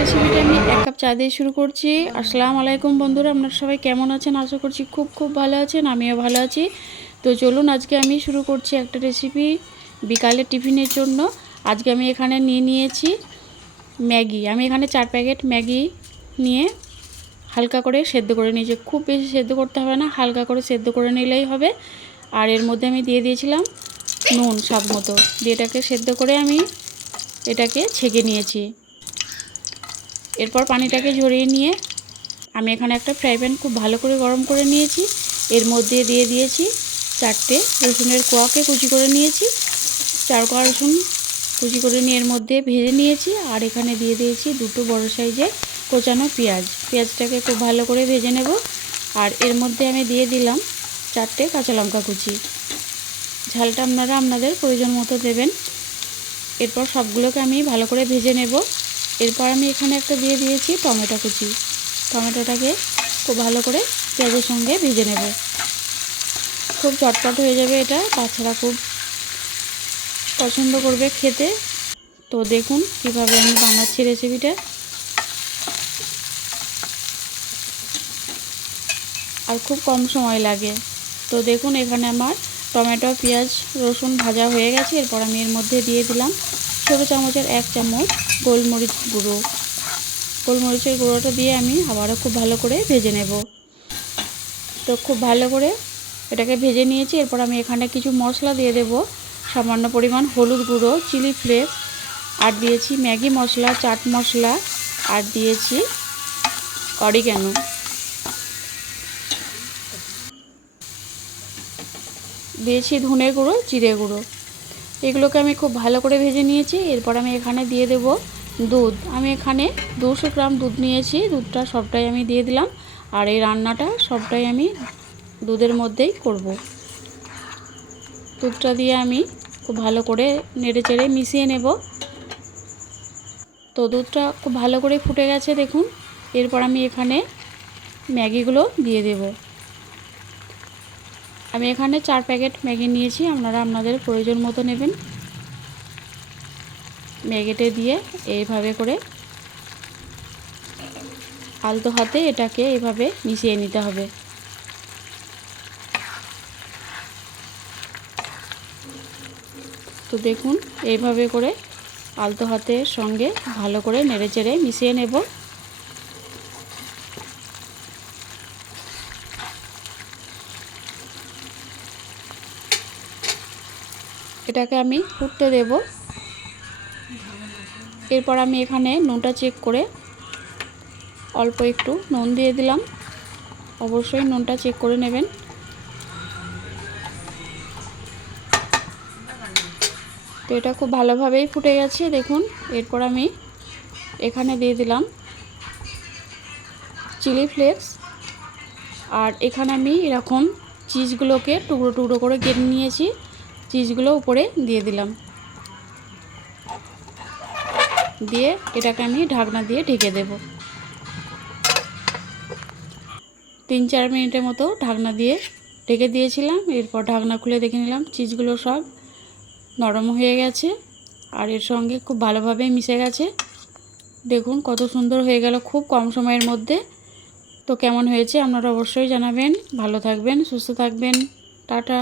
রেসিপিটা আমি 1 কাপ চা দিয়ে শুরু করছি। আসসালামু আলাইকুম বন্ধুরা, আপনারা সবাই কেমন আছেন? আশা করছি খুব ভালো আছেন, আমিও ভালো আছি। তো চলুন আজকে আমি শুরু করছি একটা রেসিপি বিকালের টিফিনের জন্য। আজকে আমি এখানে নিয়েছি ম্যাগি। আমি এখানে 4 প্যাকেট ম্যাগি নিয়ে হালকা করে সেদ্ধ করে নিয়েছি। খুব বেশি সেদ্ধ করতে হবে না, হালকা করে সেদ্ধ করে নিলেই হবে। আর এর মধ্যে আমি দিয়ে দিয়েছিলাম নুন স্বাদ মতো, দিয়ে এটাকে সেদ্ধ করে আমি এটাকে ছেঁকে নিয়েছি। এরপর পানিটাকে ঝরিয়ে নিয়ে আমি এখানে একটা ফ্রাই প্যান খুব ভালো করে গরম করে নিয়েছি। এর মধ্যে দিয়ে দিয়েছি 4টে রসুনের কোয়াকে কুচি করে নিয়েছি। 4 কোয়া রসুন কুচি করে নিয়ে এর মধ্যে ভেজে নিয়েছি। আর এখানে দিয়ে দিয়েছি 2টো বড় সাইজের কোচানো পেঁয়াজ। পেঁয়াজটাকে খুব ভালো করে ভেজে নেব। আর এর মধ্যে আমি দিয়ে দিলাম 4টে কাঁচা লঙ্কা কুচি। ঝালটা আপনারা আপনাদের প্রয়োজন মতো দেবেন। এরপর সবগুলোকে আমি ভালো করে ভেজে নেব। এরপর আমি এখানে একটা দিয়ে দিয়েছি টমেটো কুচি। টমেটোটাকে খুব ভালো করে পেঁয়াজের সঙ্গে ভেজে নেব। খুব চটপট হয়ে যাবে এটা, বাচ্চারা খুব পছন্দ করবে খেতে। তো দেখুন কীভাবে আমি বানাচ্ছি রেসিপিটা। আর খুব কম সময় লাগে। তো দেখুন এখানে আমার টমেটো পেঁয়াজ রসুন ভাজা হয়ে গেছে। এরপর আমি এর মধ্যে দিয়ে দিলাম ছোটো চামচের 1 চামচ গোলমরিচ গুঁড়ো। গোলমরিচের গুঁড়োটা দিয়ে আমি আবারও খুব ভালো করে ভেজে নেব। তো খুব ভালো করে এটাকে ভেজে নিয়েছি। এরপর আমি এখানে কিছু মশলা দিয়ে দেব। সামান্য পরিমাণ হলুদ গুঁড়ো, চিলি ফ্লেক্স, আর দিয়েছি ম্যাগি মশলা, চাট মশলা, আর দিয়েছি অরিগ্যানো। দিয়েছি ধনে গুঁড়ো, জিরে গুঁড়ো। এগুলোকে আমি খুব ভালো করে ভেজে নিয়েছি। এরপর আমি এখানে দিয়ে দেব দুধ। আমি এখানে 200 গ্রাম দুধ নিয়েছি। দুধটা সবটাই আমি দিয়ে দিলাম। আর এই রান্নাটা সবটাই আমি দুধের মধ্যেই করব। দুধটা দিয়ে আমি খুব ভালো করে নেড়েচেড়ে মিশিয়ে নেব। তো দুধটা খুব ভালো করে ফুটে গেছে দেখুন। এরপর আমি এখানে ম্যাগিগুলো দিয়ে দেব। আমি এখানে 4 প্যাকেট ম্যাগি নিয়েছি, আপনারা আপনাদের প্রয়োজন মতো নেবেন। ম্যাগিতে দিয়ে এইভাবে করে আলতো হাতে এটাকে এভাবে মিশিয়ে নিতে হবে। তো দেখুন এইভাবে করে আলতো হাতের সঙ্গে ভালো করে নেড়েচেড়ে মিশিয়ে নেব। এটাকে আমি ফুটতে দেব। এরপর আমি এখানে নুনটা চেক করে অল্প একটু নুন দিয়ে দিলাম। অবশ্যই নুনটা চেক করে নেবেন। তো এটা খুব ভালোভাবেই ফুটে গেছে দেখুন। এরপর আমি এখানে দিয়ে দিলাম চিলি ফ্লেক্স। আর এখানে আমি এরকম চিজগুলোকে টুকরো টুকরো করে কেটে নিয়েছি। চিজগুলো উপরে দিয়ে দিলাম। দিয়ে এটাকে আমি ঢাকনা দিয়ে ঢেকে দেব। 3-4 মিনিটের মতো ঢাকনা দিয়ে ঢেকে দিয়েছিলাম। এরপর ঢাকনা খুলে দেখে নিলাম চিজগুলো সব নরম হয়ে গেছে। আর এর সঙ্গে খুব ভালোভাবে মিশে গেছে। দেখুন কত সুন্দর হয়ে গেল খুব কম সময়ের মধ্যে। তো কেমন হয়েছে আপনারা অবশ্যই জানাবেন। ভালো থাকবেন, সুস্থ থাকবেন। টাটা।